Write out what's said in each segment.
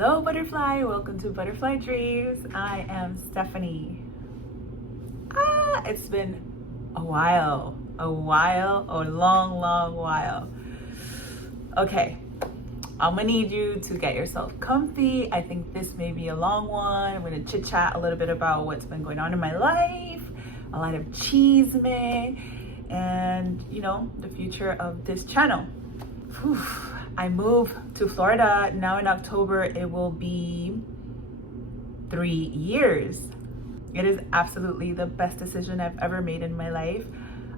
Hello butterfly, welcome to Butterfly Dreams. I am Stephanie. It's been a long while. Okay, I'm gonna need you to get yourself comfy. I think this may be a long one. I'm gonna chit chat a little bit about what's been going on in my life, a lot of chisme, and the future of this channel. Whew. I moved to Florida. Now in October, it will be 3 years. It is absolutely the best decision I've ever made in my life.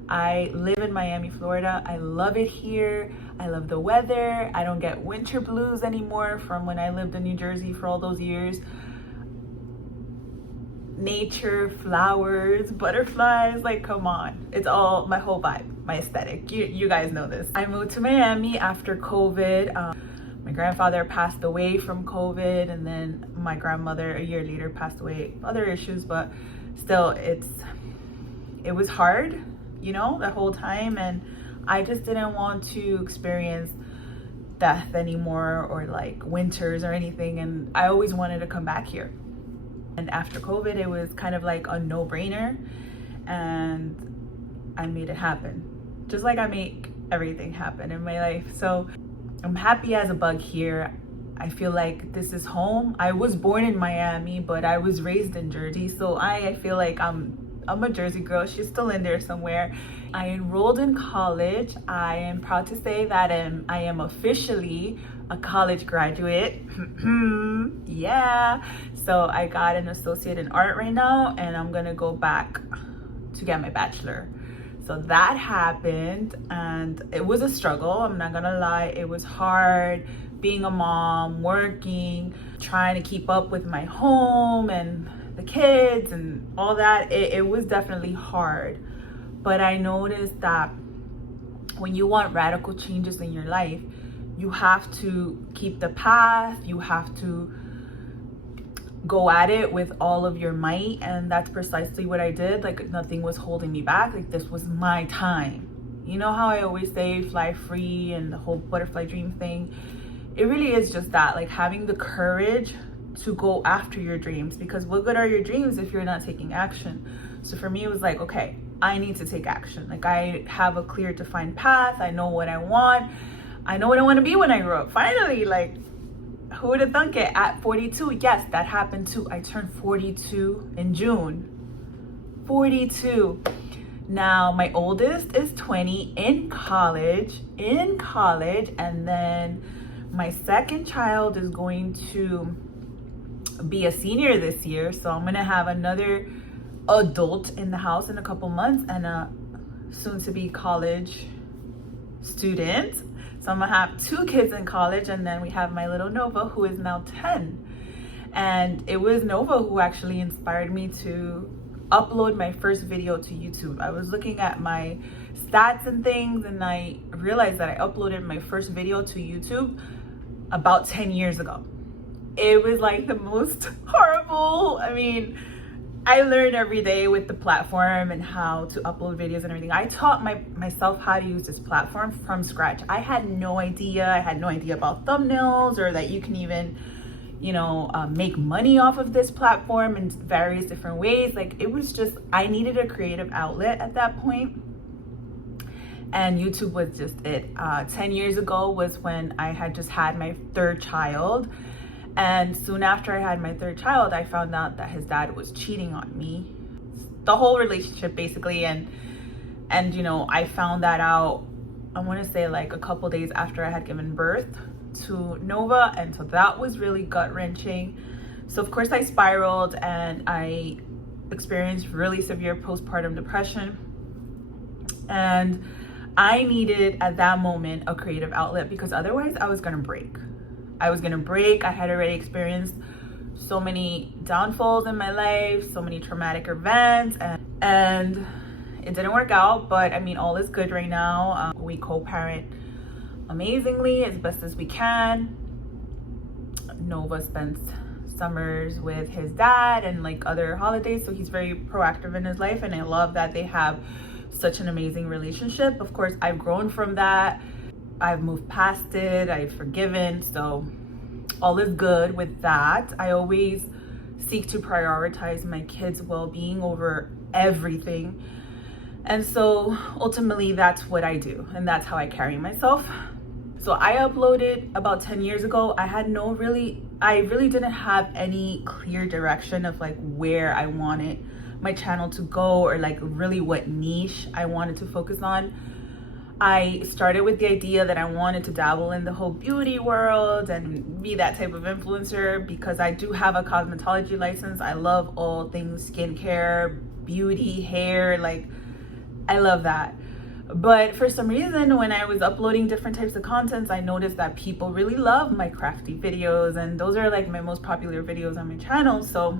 I live in Miami, Florida. I love it here. I love the weather. I don't get winter blues anymore from when I lived in New Jersey for all those years. Nature, flowers, butterflies, like come on. It's all my whole vibe, my aesthetic. You guys know this. I moved to Miami after COVID. My grandfather passed away from COVID, and then my grandmother a year later passed away. Other issues, but still it was hard, the whole time, and I just didn't want to experience death anymore or like winters or anything, and I always wanted to come back here. And after COVID, it was kind of like a no-brainer, and I made it happen. Just like I make everything happen in my life. So I'm happy as a bug here. I feel like this is home. I was born in Miami, but I was raised in Jersey. So I feel like I'm a Jersey girl. She's still in there somewhere. I enrolled in college. I am proud to say that I am officially a college graduate. Yeah. So I got an associate in art right now, and I'm gonna go back to get my bachelor. So that happened, and it was a struggle. I'm not gonna lie. It was hard being a mom, working, trying to keep up with my home and the kids and all that. It was definitely hard. But I noticed that when you want radical changes in your life, you have to keep the path. You have to go at it with all of your might, and that's precisely what I did. Like nothing was holding me back. Like this was my time. You know how I always say fly free and the whole butterfly dream thing? It really is just that, like having the courage to go after your dreams, because what good are your dreams if you're not taking action? So for me, it was like, okay, I need to take action. Like I have a clear defined path. I know what I want. I know what I want to be when I grow up. Finally, like who would have thunk it at 42? Yes, that happened too. I turned 42 in June. 42. Now my oldest is 20 in college, and then my second child is going to be a senior this year. So I'm gonna have another adult in the house in a couple months, and a soon to be college student. So I'm gonna have 2 kids in college, and then we have my little Nova, who is now 10. And it was Nova who actually inspired me to upload my first video to YouTube. I was looking at my stats and things, and I realized that I uploaded my first video to YouTube about 10 years ago. It was like the most horrible, I learned every day with the platform and how to upload videos and everything. I taught myself how to use this platform from scratch. I had no idea. I had no idea about thumbnails, or that you can even, make money off of this platform in various different ways. Like it was just, I needed a creative outlet at that point. And YouTube was just it. 10 years ago was when I had just had my 3rd child. And soon after I had my 3rd child, I found out that his dad was cheating on me. The whole relationship basically. And I found that out, I want to say like a couple days after I had given birth to Nova. And so that was really gut-wrenching. So of course I spiraled, and I experienced really severe postpartum depression. And I needed at that moment a creative outlet, because otherwise I was going to break. I had already experienced so many downfalls in my life, so many traumatic events, and it didn't work out. But all is good right now. We co-parent amazingly as best as we can. Nova spends summers with his dad and like other holidays, so he's very proactive in his life, and I love that they have such an amazing relationship. Of course, I've grown from that. I've moved past it. I've forgiven. So all is good with that. I always seek to prioritize my kids' well-being over everything. And so ultimately that's what I do, and that's how I carry myself. So I uploaded about 10 years ago. I really didn't have any clear direction of like where I wanted my channel to go, or like really what niche I wanted to focus on. I started with the idea that I wanted to dabble in the whole beauty world and be that type of influencer, because I do have a cosmetology license. I love all things skincare, beauty, hair, like I love that. But for some reason, when I was uploading different types of contents, I noticed that people really love my crafty videos, and those are like my most popular videos on my channel. So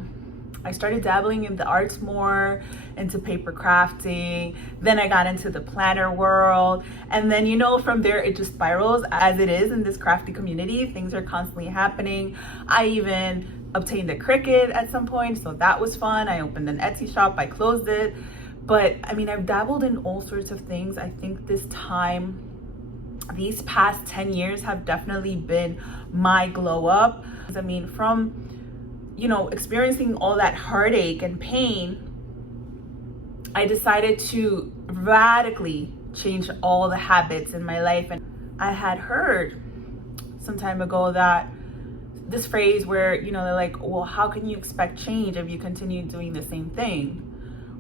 I started dabbling in the arts more, into paper crafting. Then I got into the planner world. And then, you know, from there, it just spirals as it is in this crafty community. Things are constantly happening. I even obtained a Cricut at some point, so that was fun. I opened an Etsy shop, I closed it. But I mean, I've dabbled in all sorts of things. I think these past 10 years have definitely been my glow up. I mean, from, you know, experiencing all that heartache and pain, I decided to radically change all the habits in my life. And I had heard some time ago that this phrase where, you know, they're like, well, how can you expect change if you continue doing the same thing?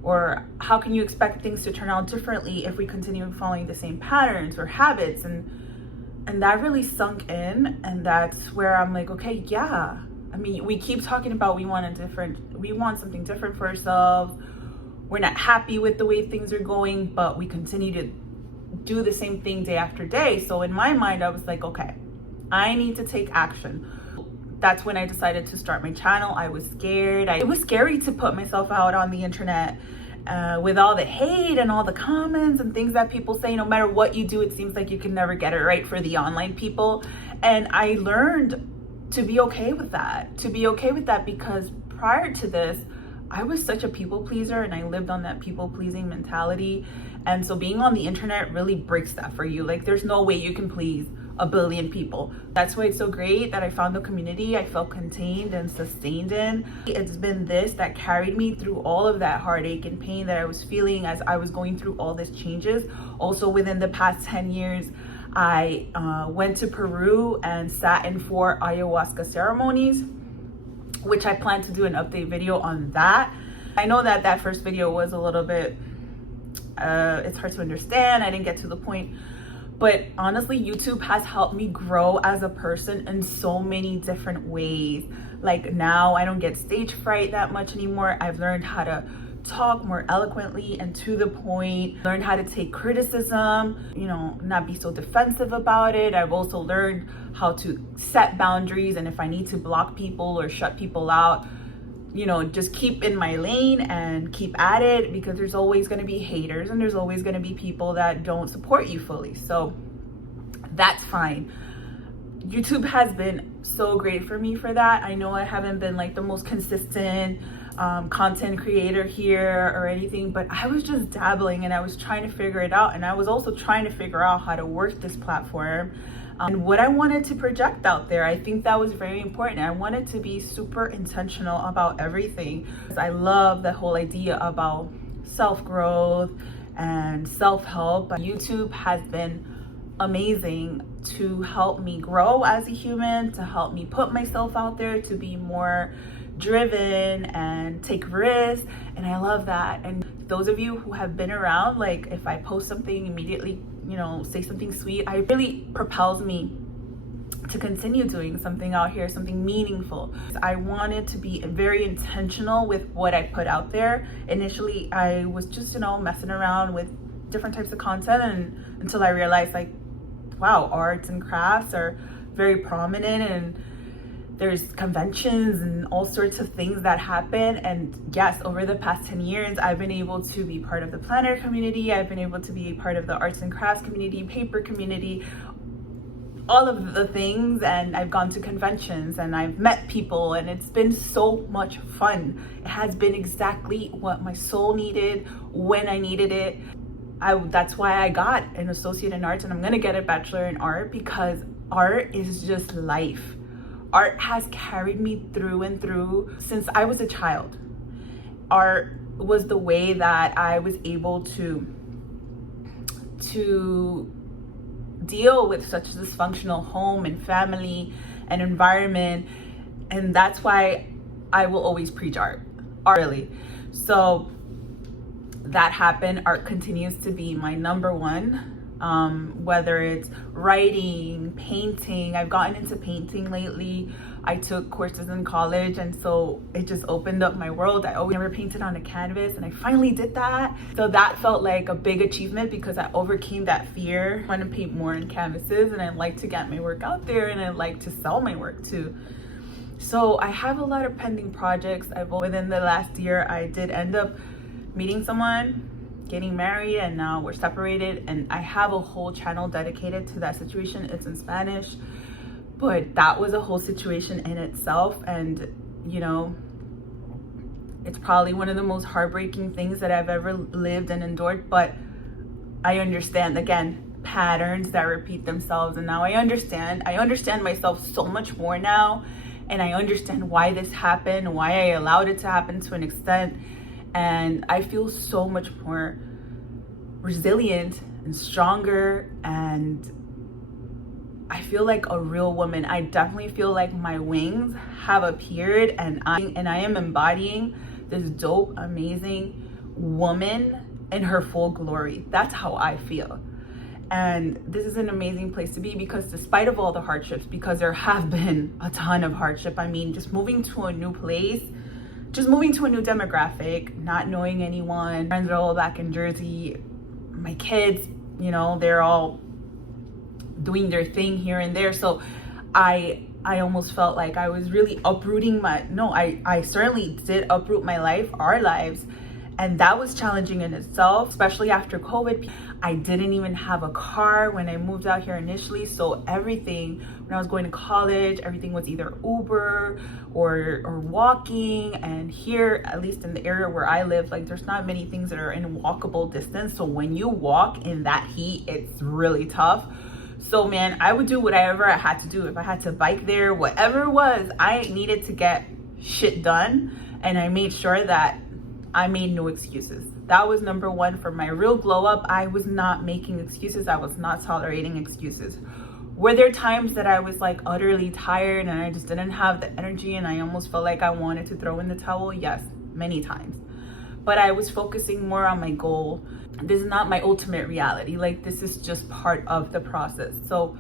Or how can you expect things to turn out differently if we continue following the same patterns or habits? And that really sunk in. And that's where I'm like, okay, yeah. I mean, we keep talking about we want something different for ourselves. We're not happy with the way things are going, but we continue to do the same thing day after day. So in my mind, I was like, okay, I need to take action. That's when I decided to start my channel. I was scared. It was scary to put myself out on the internet with all the hate and all the comments and things that people say. No matter what you do, it seems like you can never get it right for the online people. And I learned to be okay with that, because prior to this, I was such a people pleaser, and I lived on that people pleasing mentality. And so being on the internet really breaks that for you. Like, there's no way you can please a billion people. That's why it's so great that I found the community I felt contained and sustained in. It's been this that carried me through all of that heartache and pain that I was feeling as I was going through all these changes. Also, within the past 10 years, I went to Peru and sat in 4 ayahuasca ceremonies, which I plan to do an update video on that. I know that that first video was a little bit, it's hard to understand. I didn't get to the point. But honestly, YouTube has helped me grow as a person in so many different ways. Like, now I don't get stage fright that much anymore. I've learned how to talk more eloquently and to the point, learned how to take criticism, you know, not be so defensive about it. I've also learned how to set boundaries, and if I need to block people or shut people out, you know, just keep in my lane and keep at it, because there's always going to be haters and there's always going to be people that don't support you fully. So that's fine. YouTube has been so great for me for that. I know I haven't been like the most consistent content creator here or anything, but I was just dabbling and I was trying to figure it out. And I was also trying to figure out how to work this platform and what I wanted to project out there. I think that was very important. I wanted to be super intentional about everything. I love the whole idea about self-growth and self-help. YouTube has been amazing to help me grow as a human, to help me put myself out there, to be more driven and take risks. And I love that. And those of you who have been around, like, if I post something, immediately, you know, say something sweet, it really propels me to continue doing something out here, something meaningful. I wanted to be very intentional with what I put out there. Initially, I was just, you know, messing around with different types of content, and until I realized, like, wow, arts and crafts are very prominent, and there's conventions and all sorts of things that happen. And yes, over the past 10 years, I've been able to be part of the planner community. I've been able to be a part of the arts and crafts community, paper community, all of the things. And I've gone to conventions and I've met people, and it's been so much fun. It has been exactly what my soul needed when I needed it. That's why I got an associate in arts, and I'm gonna get a bachelor in art, because art is just life. Art has carried me through and through since I was a child. Art was the way that I was able to deal with such a dysfunctional home and family and environment. And that's why I will always preach art, really. So that happened. Art continues to be my number one. Whether it's writing, painting. I've gotten into painting lately. I took courses in college, and so it just opened up my world. I always never painted on a canvas, and I finally did that. So that felt like a big achievement because I overcame that fear. I want to paint more on canvases, and I like to get my work out there, and I like to sell my work too. So I have a lot of pending projects. Within the last year, I did end up meeting someone, getting married, and now we're separated, and I have a whole channel dedicated to that situation. It's in Spanish, but that was a whole situation in itself. And you know, it's probably one of the most heartbreaking things that I've ever lived and endured, but I understand, again, patterns that repeat themselves. And now I understand myself so much more now, and I understand why this happened, why I allowed it to happen to an extent. And I feel so much more resilient and stronger, and I feel like a real woman. I definitely feel like my wings have appeared, and I am embodying this dope, amazing woman in her full glory. That's how I feel. And this is an amazing place to be, because despite of all the hardships, because there have been a ton of hardship. I mean, just moving to a new place, just moving to a new demographic, not knowing anyone, friends are all back in Jersey. My kids, you know, they're all doing their thing here and there. So I almost felt like I was really uprooting I certainly did uproot my life, our lives. And that was challenging in itself, especially after COVID. I didn't even have a car when I moved out here initially. So everything, when I was going to college, everything was either Uber or walking. And here, at least in the area where I live, like there's not many things that are in walkable distance. So when you walk in that heat, it's really tough. So man, I would do whatever I had to do. If I had to bike there, whatever it was, I needed to get shit done. And I made sure that I made no excuses. That was number one. For my real glow up, I was not making excuses. I was not tolerating excuses. Were there times that I was like utterly tired and I just didn't have the energy and I almost felt like I wanted to throw in the towel? Yes, many times. But I was focusing more on my goal. This is not my ultimate reality. Like, this is just part of the process. So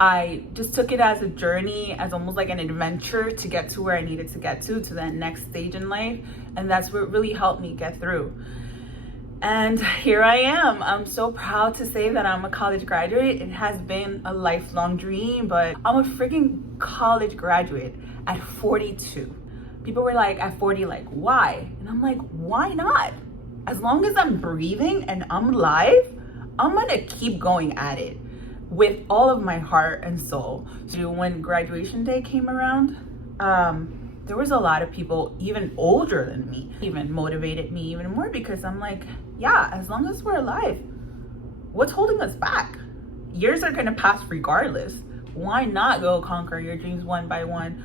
I just took it as a journey, as almost like an adventure to get to where I needed to get to that next stage in life. And that's what really helped me get through. And here I am. I'm so proud to say that I'm a college graduate. It has been a lifelong dream, but I'm a freaking college graduate at 42. People were like, at 40, like, why? And I'm like, why not? As long as I'm breathing and I'm alive, I'm gonna keep going at it with all of my heart and soul. So when graduation day came around, there was a lot of people even older than me, even motivated me even more, because I'm like, yeah, as long as we're alive, what's holding us back? Years are gonna pass regardless. Why not go conquer your dreams one by one?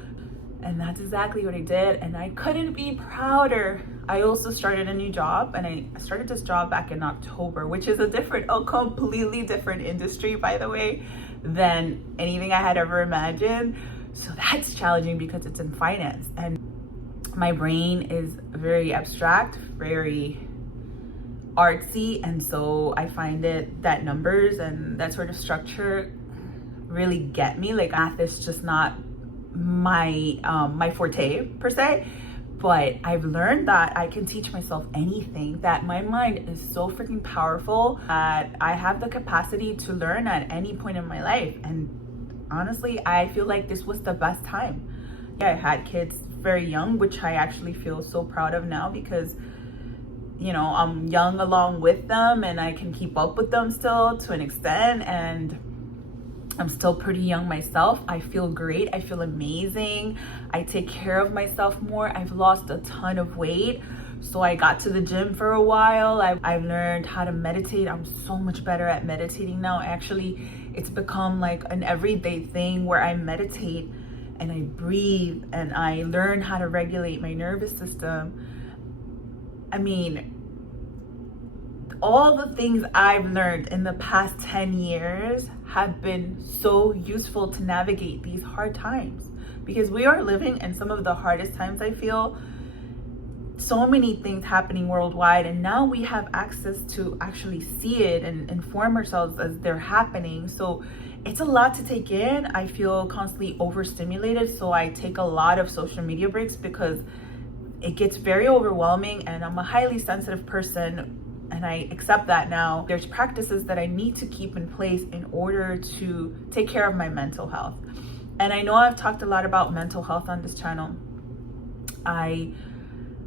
And that's exactly what I did, and I couldn't be prouder. I also started a new job, and I started this job back in October, which is a completely different industry, by the way, than anything I had ever imagined. So that's challenging because it's in finance, and my brain is very abstract, very artsy, and so I find it that numbers and that sort of structure really get me. Like, math is just not my forte per se, but I've learned that I can teach myself anything, that my mind is so freaking powerful that I have the capacity to learn at any point in my life. And honestly, I feel like this was the best time. Yeah, I had kids very young, which I actually feel so proud of now, because you know, I'm young along with them and I can keep up with them still to an extent, and I'm still pretty young myself. I feel great. I feel amazing. I take care of myself more. I've lost a ton of weight. So I got to the gym for a while. I've learned how to meditate. I'm so much better at meditating now. Actually, it's become like an everyday thing where I meditate. and I breathe and I learn how to regulate my nervous system. I mean, all the things I've learned in the past 10 years have been so useful to navigate these hard times, because we are living in some of the hardest times. I feel so many things happening worldwide, and now we have access to actually see it and inform ourselves as they're happening. So it's a lot to take in. I feel constantly overstimulated, so I take a lot of social media breaks because it gets very overwhelming, and I'm a highly sensitive person, and I accept that now. There's practices that I need to keep in place in order to take care of my mental health. And I know I've talked a lot about mental health on this channel.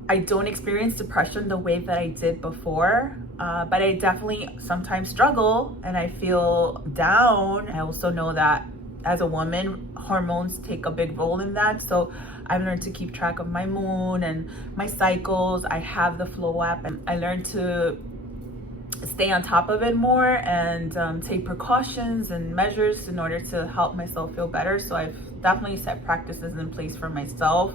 I don't experience depression the way that I did before, but I definitely sometimes struggle and I feel down. I also know that as a woman, hormones take a big role in that. So I've learned to keep track of my moon and my cycles. I have the Flow app, and I learned to stay on top of it more and take precautions and measures in order to help myself feel better. So I've definitely set practices in place for myself.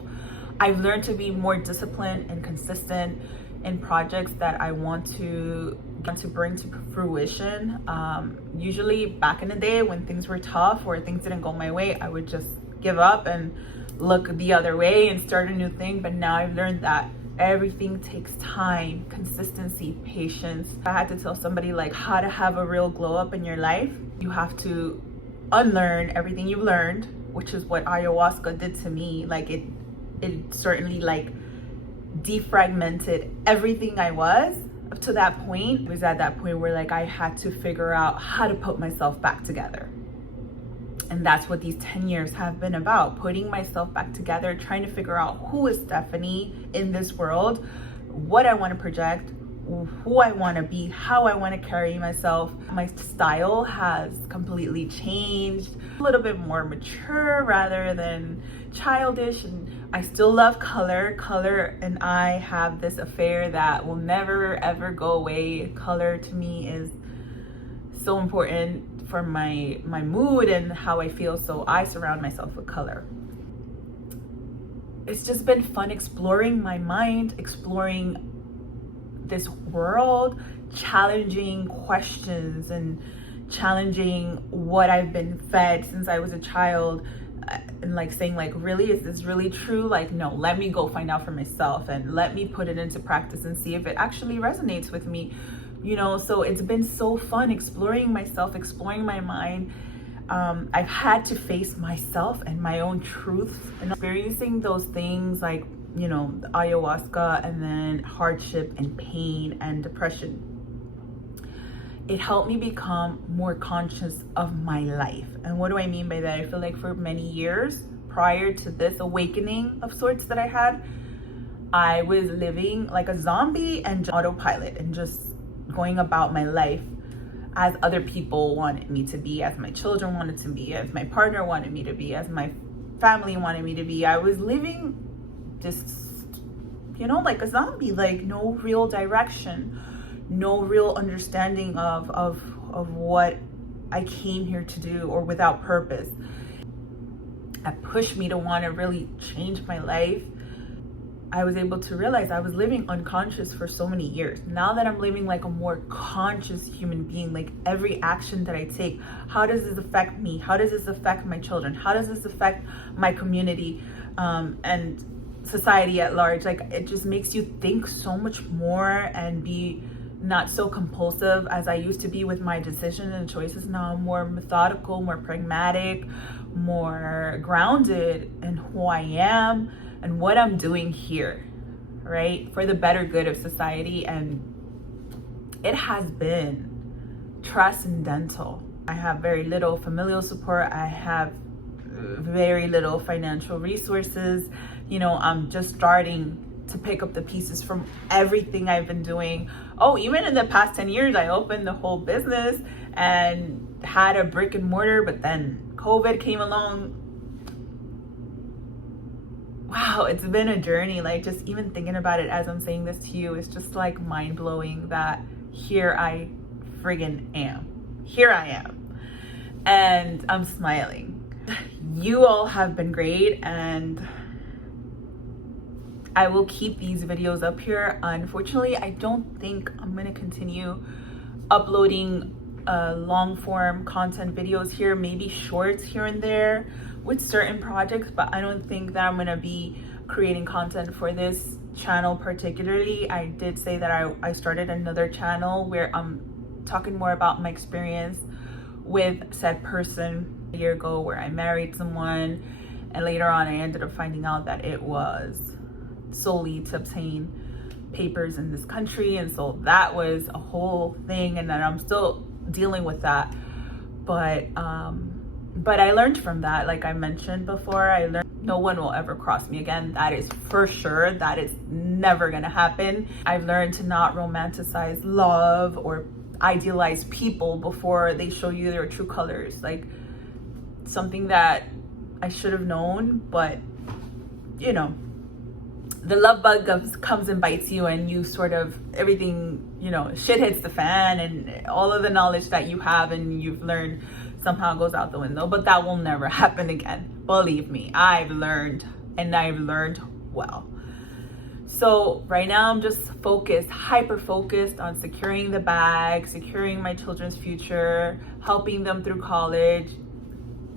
I've learned to be more disciplined and consistent in projects that I want to bring to fruition. Usually back in the day when things were tough or things didn't go my way, I would just give up and look the other way and start a new thing. But now I've learned that everything takes time, consistency, patience. I had to tell somebody like how to have a real glow up in your life. You have to unlearn everything you've learned, which is what ayahuasca did to me. Like it certainly like defragmented everything I was up to that point. It was at that point where like I had to figure out how to put myself back together. And that's what these 10 years have been about, putting myself back together, trying to figure out who is Stephanie in this world, what I want to project, who I want to be, how I want to carry myself. My style has completely changed, a little bit more mature rather than childish, and I still love color. Color and I have this affair that will never ever go away. Color to me is so important for my mood and how I feel, so I surround myself with color. It's just been fun exploring my mind, exploring this world, challenging questions and challenging what I've been fed since I was a child, and like saying like, really, is this really true? Like, no, let me go find out for myself and let me put it into practice and see if it actually resonates with me. You know, so it's been so fun exploring myself, exploring my mind. I've had to face myself and my own truths, and experiencing those things like, you know, the ayahuasca and then hardship and pain and depression. It helped me become more conscious of my life. And what do I mean by that? I feel like for many years prior to this awakening of sorts that I had, I was living like a zombie and autopilot and just going about my life as other people wanted me to be, as my children wanted to be, as my partner wanted me to be, as my family wanted me to be. I was living just, you know, like a zombie, like no real direction, no real understanding of what I came here to do, or without purpose. That pushed me to want to really change my life. I was able to realize I was living unconscious for so many years. Now that I'm living like a more conscious human being, like every action that I take, how does this affect me? How does this affect my children? How does this affect my community and society at large? Like it just makes you think so much more and be not so compulsive as I used to be with my decisions and choices. Now I'm more methodical, more pragmatic, more grounded in who I am and what I'm doing here, right? For the better good of society. And it has been transcendental. I have very little familial support. I have very little financial resources. You know, I'm just starting to pick up the pieces from everything I've been doing. Oh, even in the past 10 years, I opened the whole business and had a brick and mortar, but then COVID came along. Wow, it's been a journey. Like just even thinking about it as I'm saying this to you, it's just like mind blowing that here I friggin' am. Here I am. And I'm smiling. You all have been great, and I will keep these videos up here. Unfortunately, I don't think I'm gonna continue uploading long form content videos here, maybe shorts here and there with certain projects, but I don't think that I'm gonna be creating content for this channel particularly. I did say that I started another channel where I'm talking more about my experience with said person a year ago, where I married someone, and later on I ended up finding out that it was solely to obtain papers in this country, and so that was a whole thing, and then I'm still dealing with that. But I learned from that. Like I mentioned before, I learned no one will ever cross me again. That is for sure. That is never gonna happen. I've learned to not romanticize love or idealize people before they show you their true colors. Like, something that I should have known, but you know, the love bug comes and bites you, and you sort of, everything, you know, shit hits the fan, and all of the knowledge that you have and you've learned somehow goes out the window. But that will never happen again. Believe me, I've learned, and I've learned well. So right now I'm just focused, hyper focused on securing the bag, securing my children's future, helping them through college,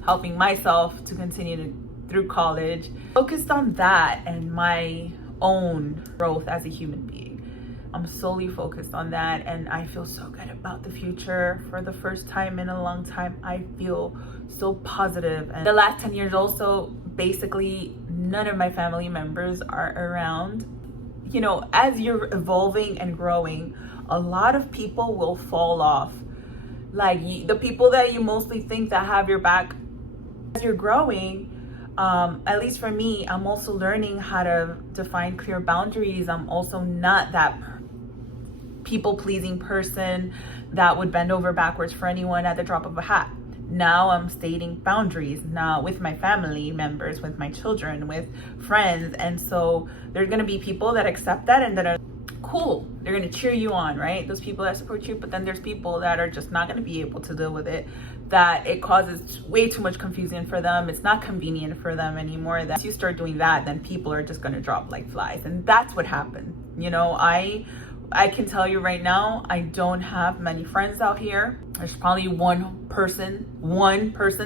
helping myself to continue through college. Focused on that and my own growth as a human being. I'm solely focused on that, and I feel so good about the future. For the first time in a long time, I feel so positive. And the last 10 years also, basically none of my family members are around. You know, as you're evolving and growing, a lot of people will fall off. Like the people that you mostly think that have your back as you're growing. At least for me, I'm also learning how to define clear boundaries. I'm also not that people-pleasing person that would bend over backwards for anyone at the drop of a hat. Now I'm stating boundaries now with my family members, with my children, with friends. And so there's going to be people that accept that and that are cool. They're going to cheer you on, right? Those people that support you. But then there's people that are just not going to be able to deal with it, that it causes way too much confusion for them. It's not convenient for them anymore. That you start doing that, then people are just going to drop like flies. And that's what happened. You know, I can tell you right now, I don't have many friends out here. There's probably one person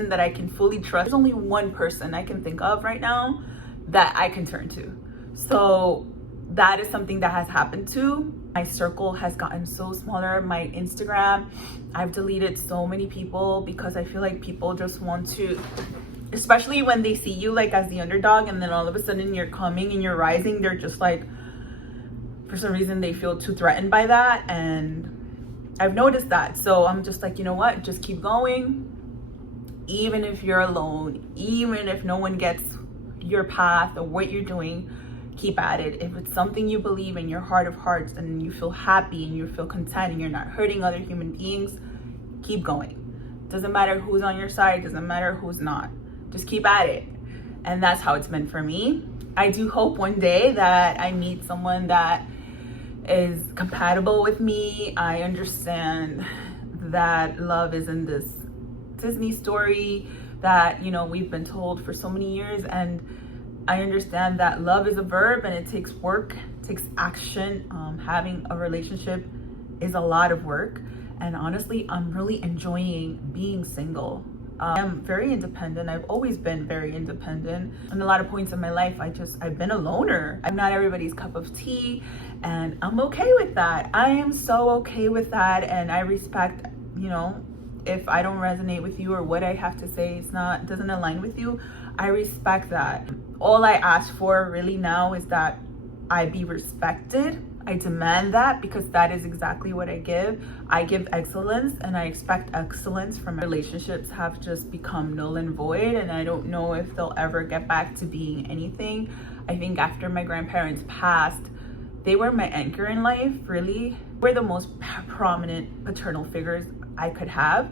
that I can fully trust. There's only one person I can think of right now that I can turn to. So that is something that has happened too. My circle has gotten so smaller. My Instagram, I've deleted so many people because I feel like people just want to, especially when they see you like as the underdog, and then all of a sudden you're coming and you're rising, they're just like, for some reason they feel too threatened by that. And I've noticed that. So I'm just like, you know what, just keep going. Even if you're alone, even if no one gets your path or what you're doing, keep at it. If it's something you believe in your heart of hearts and you feel happy and you feel content and you're not hurting other human beings, keep going. Doesn't matter who's on your side, doesn't matter who's not, just keep at it. And that's how it's been for me. I do hope one day that I meet someone that is compatible with me. I understand that love isn't this Disney story that, you know, we've been told for so many years, and I understand that love is a verb and it takes work, it takes action. Having a relationship is a lot of work, and honestly, I'm really enjoying being single. I'm very independent. I've always been very independent. In a lot of points in my life, I've been a loner. I'm not everybody's cup of tea, and I'm okay with that. I am so okay with that, and I respect, you know, if I don't resonate with you or what I have to say doesn't align with you, I respect that. All I ask for really now is that I be respected. I demand that, because that is exactly what I give. I give excellence, and I expect excellence from relationships. Have just become null and void, and I don't know if they'll ever get back to being anything. I think after my grandparents passed, they were my anchor in life, really. Were the most prominent paternal figures I could have.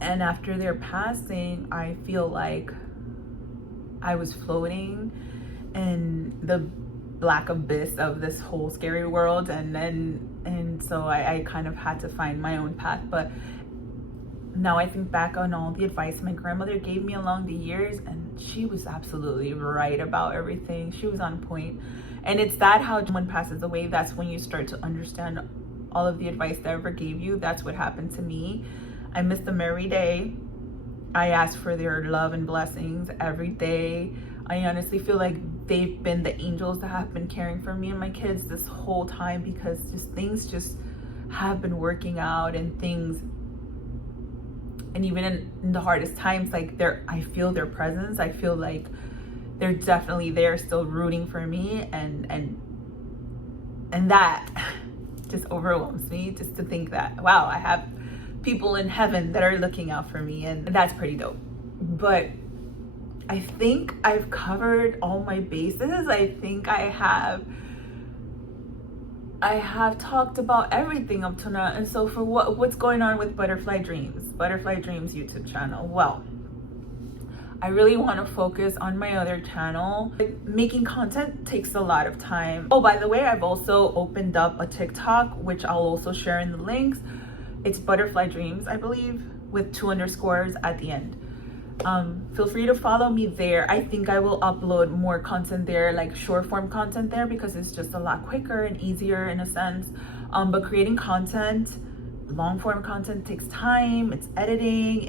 And after their passing, I feel like I was floating in the black abyss of this whole scary world, and so I kind of had to find my own path. But now I think back on all the advice my grandmother gave me along the years, and she was absolutely right about everything. She was on point. And it's that how someone passes away, that's when you start to understand all of the advice they ever gave you. That's what happened to me. I miss them every day. I ask for their love and blessings every day. I honestly feel like they've been the angels that have been caring for me and my kids this whole time, because things just have been working out, and even in the hardest times, like I feel their presence. I feel like they're definitely there, still rooting for me, and that just overwhelms me, just to think that, wow, I have people in heaven that are looking out for me, and that's pretty dope. But I think I've covered all my bases. I think I have talked about everything up to now. And so for what's going on with Butterfly Dreams YouTube channel? Well, I really want to focus on my other channel. Making content takes a lot of time. Oh, by the way, I've also opened up a TikTok, which I'll also share in the links. It's Butterfly Dreams, I believe, with 2 underscores at the end. Feel free to follow me there. I think I will upload more content there, like short form content there, because it's just a lot quicker and easier in a sense. But creating content, long form content, takes time. It's editing,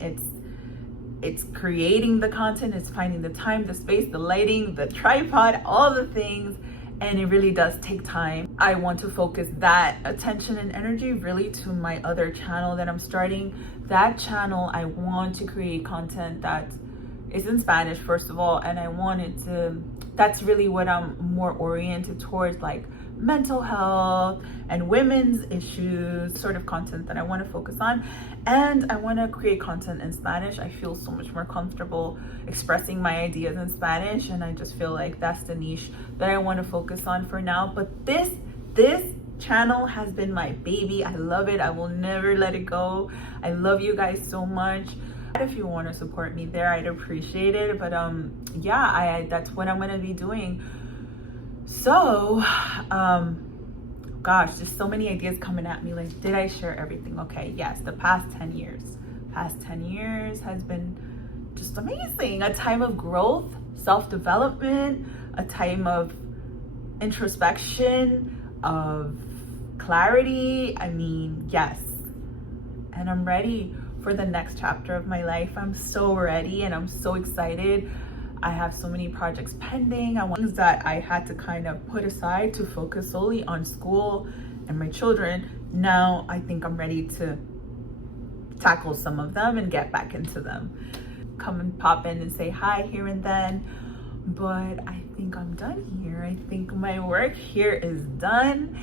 it's creating the content, it's finding the time, the space, the lighting, the tripod, all the things. And it really does take time. I want to focus that attention and energy really to my other channel that I'm starting. That channel, I want to create content that is in Spanish, first of all, and I want it to, that's really what I'm more oriented towards, like mental health and women's issues, sort of content that I want to focus on. And I want to create content in Spanish. I feel so much more comfortable expressing my ideas in Spanish, and I just feel like that's the niche that I want to focus on for now. But this channel has been my baby. I love it. I will never let it go. I love you guys so much. If you want to support me there, I'd appreciate it. But yeah, that's what I'm going to be doing. So gosh, just so many ideas coming at me. Like, did I share everything? Okay, yes, the past 10 years has been just amazing. A time of growth, self-development, a time of introspection, of clarity. I mean, yes. And I'm ready for the next chapter of my life. I'm so ready and I'm so excited. I have so many projects pending. I want things that I had to kind of put aside to focus solely on school and my children. Now I think I'm ready to tackle some of them and get back into them. Come and pop in and say hi here and then. But I think I'm done here. I think my work here is done.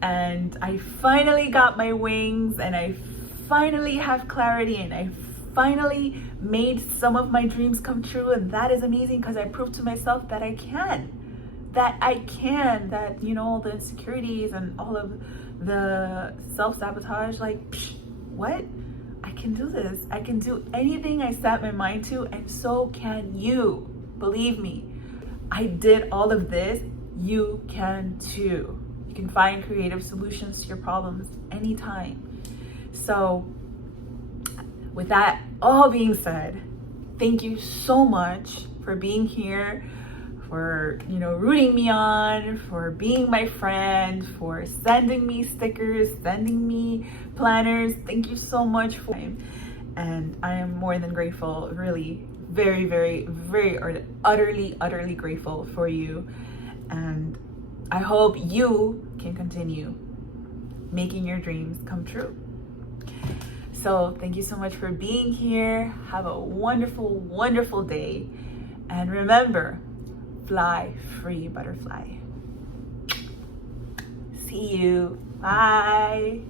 And I finally got my wings, and I finally have clarity, and I finally made some of my dreams come true. And that is amazing, because I proved to myself that I can, that, you know, all the insecurities and all of the self-sabotage, like, what? I can do this. I can do anything I set my mind to, and so can you. Believe me, I did all of this. You can too. You can find creative solutions to your problems anytime. So with that all being said, thank you so much for being here, for, you know, rooting me on, for being my friend, for sending me stickers, sending me planners. Thank you so much for it. And I am more than grateful, really, very, very, very utterly grateful for you. And I hope you can continue making your dreams come true. So thank you so much for being here. Have a wonderful, wonderful day. And remember, fly free, butterfly. See you. Bye.